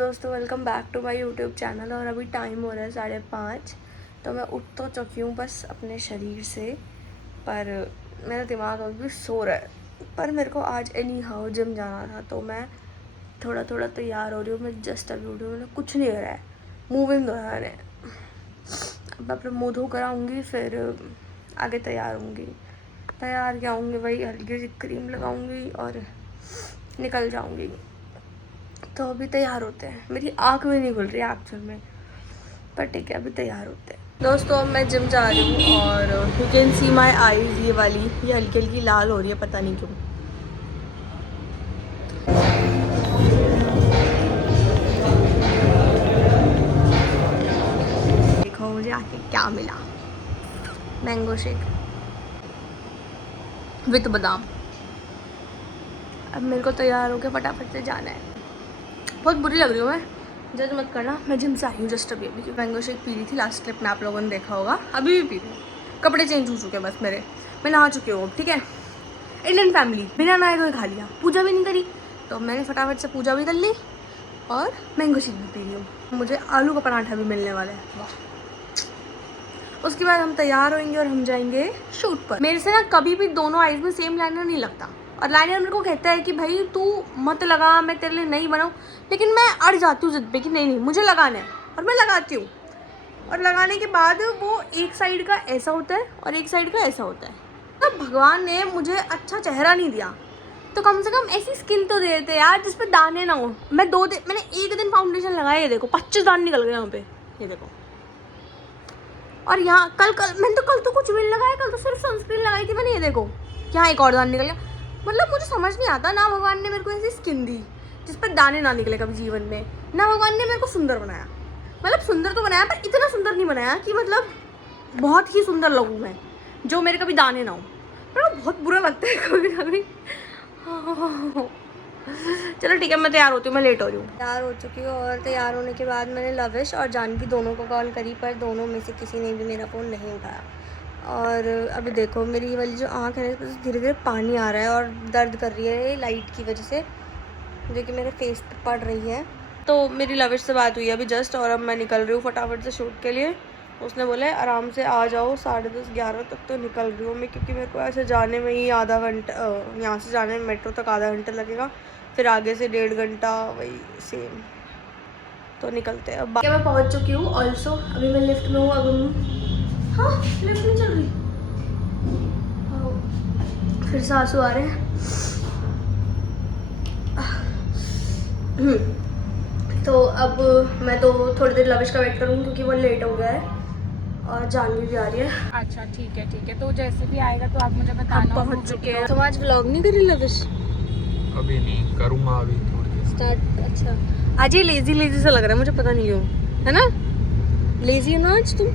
दोस्तों welcome back to my YouTube channel. और अभी टाइम हो रहा है 5:30। तो मैं उठ तो चुकी हूँ बस अपने शरीर से, पर मेरा दिमाग अभी भी सो रहा है। पर मेरे को आज एनी हाउ जिम जाना था, तो मैं थोड़ा थोड़ा तैयार हो रही हूँ। मैं जस्ट अभी उठी हूँ, मैंने कुछ नहीं करा है, मूविंग दो है मैंने। अब अपने मुँह धो कर आऊँगी, फिर आगे तैयार होंगी। तैयार क्या होंगी, वही हल्की सी क्रीम लगाऊँगी और निकल जाऊँगी। तो अभी तैयार होते हैं। मेरी आँख भी नहीं खुल रही है एक्चुअल में, पर ठीक है अभी तैयार होते हैं। दोस्तों अब मैं जिम जा रही हूँ और you can see my eyes, ये वाली ये हल्की हल्की लाल हो रही है, पता नहीं क्यों। देखो मुझे आके क्या मिला, मैंगो शेक विथ बादाम। अब मेरे को तैयार होकर फटाफट से जाना है। बहुत बुरी लग रही हूँ मैं, जज मत करना। मैं जिम से आई हूँ जस्ट अभी अभी। मैंगो शेक पी रही थी, लास्ट क्लिप में आप लोगों ने देखा होगा। अभी भी पी रही हूँ, कपड़े चेंज हो चुके हैं बस मेरे। मैं नहा चुकी हूँ, ठीक है। इंडियन फैमिली, बिना नहाए धोए खा लिया, पूजा भी नहीं करी। तो मैंने फटाफट से पूजा भी कर ली और मैंगो शेक भी पी रही हूँ। मुझे आलू का पराठा भी मिलने वाला है, वाह। उसके बाद हम तैयार होंगे और हम जाएंगे शूट पर। मेरे से ना कभी भी दोनों आईज में सेम लाइनर नहीं लगता, और लाइनर मेरे को कहता है कि भाई तू मत लगा, मैं तेरे लिए नहीं बनाऊँ। लेकिन मैं अड़ जाती हूँ जिद पे कि नहीं मुझे लगाना है, और मैं लगाती हूँ। और लगाने के बाद वो एक साइड का ऐसा होता है और एक साइड का ऐसा होता है। तो भगवान ने मुझे अच्छा चेहरा नहीं दिया, तो कम से कम ऐसी स्किन तो दे देते यार जिस पे दाने ना हो। मैंने एक दिन फाउंडेशन लगाया, ये देखो 25 दाने निकल गए यहाँ पे, ये देखो। और यहाँ मैंने तो कल तो कुछ भी नहीं लगाया, कल तो सिर्फ सनस्क्रीन लगाई थी मैंने, ये देखो यहाँ एक और दाना निकल गया। मतलब मुझे समझ नहीं आता ना, भगवान ने मेरे को ऐसी स्किन दी जिस पर दाने ना निकले कभी जीवन में, ना भगवान ने मेरे को सुंदर बनाया। मतलब सुंदर तो बनाया, पर इतना सुंदर नहीं बनाया कि मतलब बहुत ही सुंदर लगूँ मैं, जो मेरे कभी दाने ना हो। पर बहुत बुरा लगता है कभी कभी। चलो ठीक है, मैं तैयार होती हूँ, मैं लेट हो रही हूँ। तैयार हो चुकी हूँ और तैयार होने के बाद मैंने लविश और जानवी दोनों को कॉल करी, पर दोनों में से किसी ने भी मेरा फ़ोन नहीं उठाया। और अभी देखो मेरी वाली जो आँख है ना, धीरे धीरे पानी आ रहा है और दर्द कर रही है लाइट की वजह से, जो कि मेरे फेस पे पड़ रही है। तो मेरी लविश से बात हुई अभी जस्ट, और अब मैं निकल रही हूँ फटाफट से शूट के लिए। उसने बोला है आराम से आ जाओ, 10:30-11 तक तो निकल रही हूँ मैं, क्योंकि मेरे को ऐसे जाने में ही आधा घंटा, यहाँ से जाने में मेट्रो तक आधा घंटा लगेगा, फिर आगे से 1.5 घंटा, वही सेम। तो निकलते हैं अब। मैं पहुँच चुकी हूँ ऑल्सो, अभी मैं लिफ्ट में हूँ। अब हाँ लिफ्ट नहीं चल रही, फिर से आंसू आ रहे हैं। तो अब मैं तो थोड़ी देर लविश का वेट करूँगी क्योंकि वो लेट हो गया है, और जानवी भी आ रही है। अच्छा ठीक है, तो जैसे भी आएगा तो आप मुझे बताना। हम पहुंच चुके हैं। तुम आज व्लॉग नहीं कर रही लविश? अभी नहीं करूँगा, अभी थोड़ी स्टार्ट। अच्छा आज ये लेजी सा लग रहा है मुझे, पता नहीं क्यों, है ना? लेजी हो ना आज तुम?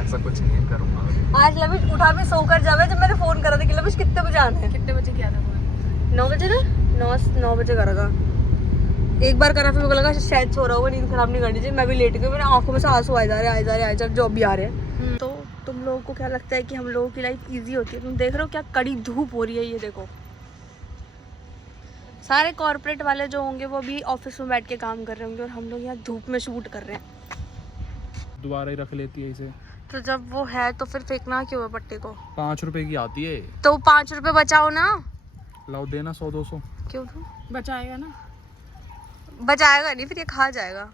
ऐसा कुछ नहीं है, करूँगा। आज लविश उठा भी सोकर जावे, जब मैंने फोन करा था कि लविश कितने बजे आना है। कितने बजे किया था फोन? 9 बजे ना, 9 बजे करा था। एक बार करा, फिर मुझे लगा शायद सो रहा होगा, नींद खराब नहीं करनी चाहिए। मैं भी लेट गई, मेरे आंखों में से आंसू आए जा रहे जो अभी आ रहे हैं। तो तुम लोगों को क्या लगता है कि हम लोगों की लाइफ इजी होती है? तुम देख रहे हो क्या कड़ी धूप हो रही है, ये देखो। सारे कॉर्पोरेट वाले जो होंगे वो भी ऑफिस में बैठ के काम कर रहे होंगे, और हम लोग यहाँ धूप में शूट कर रहे हैं। दोबारा ही रख लेती है इसे। तो जब वो है तो फिर फेंकना क्यों है पट्टी को? 5 रुपए की आती है, तो 5 रुपए बचाओ ना। लाओ देना 100-200। क्यों दूं? बचाएगा ना? बचाएगा नहीं, फिर ये खा जाएगा।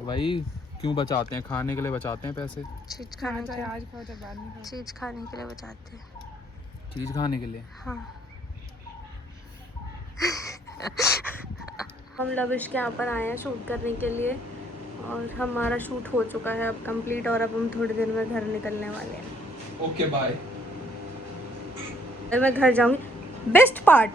भाई क्यों बचाते हैं? खाने के लिए बचाते हैं पैसे। चीज खाने के लिए, आज खाओ तो बाद में खाओ। चीज खाने के लिए बचाते हैं। चीज़ खाने के लिए? हाँ। हम लविश के यहाँ पर आए हैं शूट करने के लिए, और हमारा शूट हो चुका है अब कंप्लीट, और अब हम थोड़ी देर में घर निकलने वाले हैं। Okay bye. मैं घर जाऊंगी। बेस्ट पार्ट,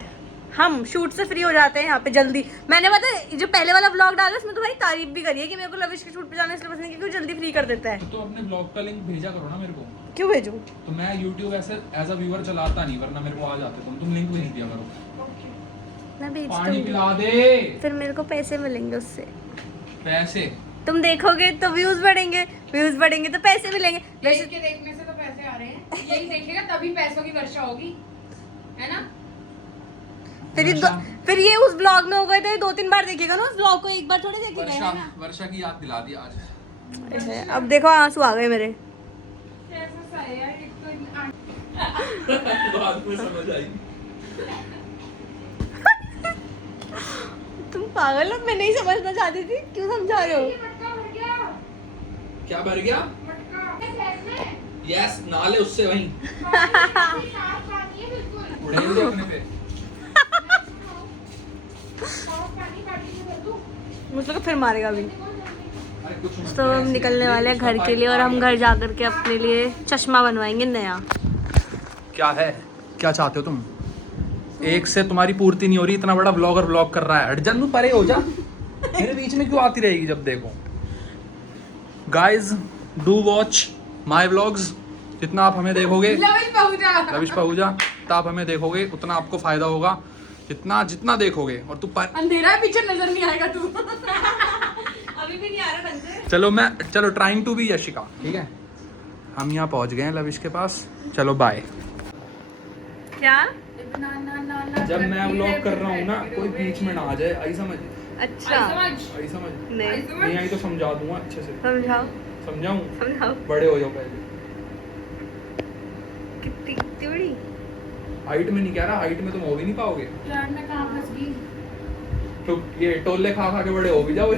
हम शूट से फ्री हो जाते हैं यहाँ पे जल्दी। मैंने पता जो पहले वाला व्लॉग डाला उसमें तुम्हारी तारीफ भी करी है कि मेरे को लविश के शूट पे जाना इसलिए पसंद है क्योंकि जल्दी फ्री कर देता है। तो अपने ब्लॉग का लिंक भेजा करो ना मेरे को। क्यों भेजूं? तो मैं यूट्यूब ऐसे एज अ व्यूअर चलाता नहीं, वरना मेरे को आ जाते। तुम लिंक भेज दिया करो। मैं भेज पानी दूंगी, पिला दे। फिर मेरे को पैसे मिलेंगे उससे। पैसे? तुम देखोगे तो व्यूज बढ़ेंगे, व्यूज बढ़ेंगे तो पैसे मिलेंगे। वैसे के देखने से तो पैसे आ रहे हैं, यही देखेगा तभी पैसों की वर्षा होगी, है ना? फिर ये उस ब्लॉग में हो गए थे 2-3 बार देखेगा ना उस ब्लॉग को, एक बार थोड़ी देखेगा वर्षा है ना। वर्षा की याद दिला दी आज। अब देखो आंसू आ गए मेरे। कैसा सा है यार, एक तो बाद में समझ आई। तुम पागल हो, मैं नहीं समझना चाहती थी, क्यों समझा रहे हो? क्या भर गया? यस, नाले उससे वहीं उड़ेल दो अपने पे। मुझे तो फिर मारेगा अभी। अरे कुछ तो हम निकलने वाले हैं घर के लिए, और हम घर जा करके अपने लिए चश्मा बनवाएंगे नया। क्या है, क्या चाहते हो तुम? एक से तुम्हारी पूर्ति नहीं हो रही, इतना बड़ा ब्लॉगर ब्लॉग कर रहा है, हट जा तू, परे हो जा। मेरे बीच में क्यों आती रहेगी जब देखो? Guys do watch my vlogs, जितना आप हमें देखोगे लविश पहुजा, तो आप हमें देखोगे उतना आपको फायदा होगा, जितना जितना देखोगे। और तू अंधेरा है, पीछे नजर नहीं आएगा तू। अभी भी नहीं आ रहा ढंग से। चलो ट्राइंग टू बी यशिका, ठीक है। हम यहाँ पहुँच गए हैं लविश के पास, चलो बाय। क्या? जब मैं व्लॉग कर रहा हूँ ना, कोई बीच में ना आ जाए, आई समझ? अच्छा आई समझ नहीं आई तो समझा दूंगा अच्छे से। समझाओ समझाऊं? बड़े हो जाओ पहले। कितनी बड़ी? हाइट में नहीं कह रहा, हाइट में तुम हो भी नहीं पाओगे। यार मैं कहाँ फंस गई? तो ये टोले खा खा के बड़े हो भी जाओगे।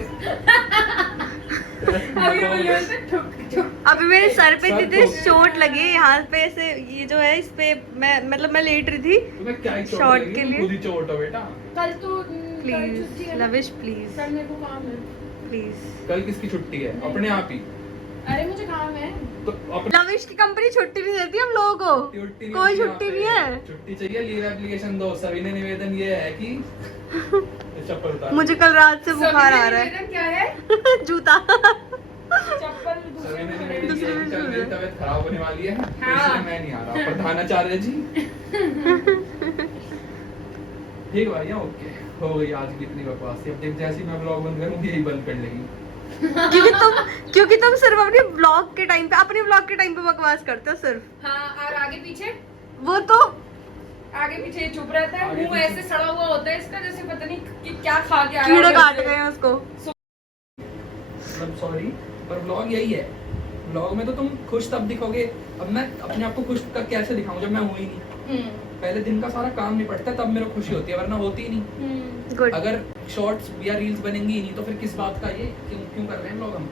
अभी मेरे सर पे सर इतनी को- चोट लगी, यहाँ पे ऐसे, ये जो है इस पे मैं लेट रही थी। तुम्हें क्या ही चोट शॉर्ट लगी? के तुम लिए। खुद ही चोट हो बेटा। कल तो प्लीज लविश, प्लीज कल मेरे को काम है। प्लीज। कल किसकी छुट्टी है? अपने आप ही। अरे मुझे काम है। तो अपने लविश की कंपनी छुट्टी नहीं देती हम लोगों को, छुट्टी कोई होती छुट्टी यहाँ नहीं पे। है। छुट्टी चाहिए, लीव एप्लीकेशन दो। सविनय निवेदन ये है कि ये चप्पल उतार। मुझे कल रात से बुखार आ रहा है। सविनय निवेदन क्या है? जूता। चप्पल सविनय निवेदन ये है कि कल मेरी तबीयत खराब होने वाली है, तो हाँ। इसलिए मैं नहीं आ रहा। प्रधानाचार्य जी। ठीक भाई, ओके हो गई आज की इतनी बकवास। अब देख, जैसे ही मैं ब्लॉग बंद करूँ यही बंद कर लेगी। क्योंकि तुम सिर्फ अपने ब्लॉग के टाइम पे, अपने ब्लॉग के टाइम पे बकवास करते हो सिर्फ। हाँ, और आगे पीछे वो तो आगे पीछे चुप रहता है। आगे मुंह पीछे। ऐसे सड़ा हुआ होता है इसका, जैसे पता नहीं कि क्या खा के आया। कीड़े होगा काट इससे। गए हैं उसको। मतलब सॉरी, पर ब्लॉग यही है। ब्लॉग में तो तुम खुश तब दिखोगे। अब मैं अपने आप को खुश तक कैसे दिखाऊं जब मैं हूं ही नहीं? पहले दिन का सारा काम निपटता है तब मेरे को खुशी होती है, वरना होती ही नहीं। गुड। अगर शॉर्ट्स या रील्स बनेंगी ही नहीं तो फिर किस बात का ये क्यों क्यों कर रहे हैं ब्लॉग हम?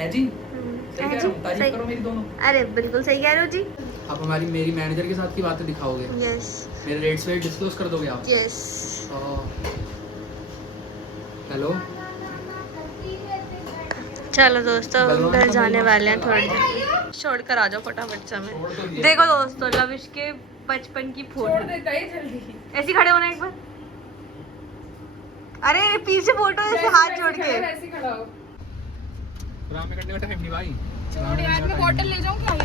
है जी? सही कह रहा हूं? तारीफ करो मेरी दोनों। अरे बिल्कुल सही कह रहे हो जी। आप हमारी मेरी मैनेजर के साथ की बातें दिखाओगे? यस मेरे रेट्स वेट डिस्क्लोज कर दोगे आप? यस। हेलो, चलो दोस्तों, हम बलवान घर का जाने बलवान वाले हैं का थोड़ी देर। छोड़ कर आ जाओ फटाफट से हमें। छोड़ तो दिया। देखो दोस्तों, लविश के बचपन की छोड़ फोटो। देता है जल्दी। ऐसे खड़े होना एक बार। अरे पीछे फोटो ऐसे हाथ जोड़ के। वैसे ही खड़ा हो। ड्रामे करने का टाइम नहीं भाई। छोड़ यार, मैं बॉटल ले जाऊं क्या? ये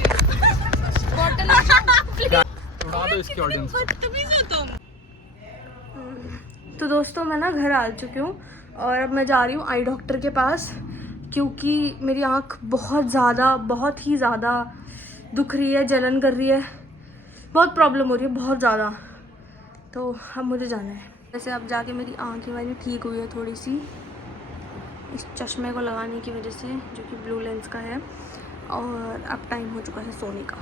बॉटल ले जाऊं? उड़ा दो इसकी ऑडियंस। बदतमीज हो तुम। तो दोस्तों, मैं ना घर आ चुकी हूँ और अब मैं जा रही हूँ आई डॉक्टर के पास, क्योंकि मेरी आँख बहुत ही ज़्यादा दुख रही है, जलन कर रही है, बहुत प्रॉब्लम हो रही है, बहुत ज़्यादा। तो अब मुझे जाना है। वैसे अब जाके मेरी आँखें वाली ठीक हुई है थोड़ी सी, इस चश्मे को लगाने की वजह से, जो कि ब्लू लेंस का है। और अब टाइम हो चुका है सोने का।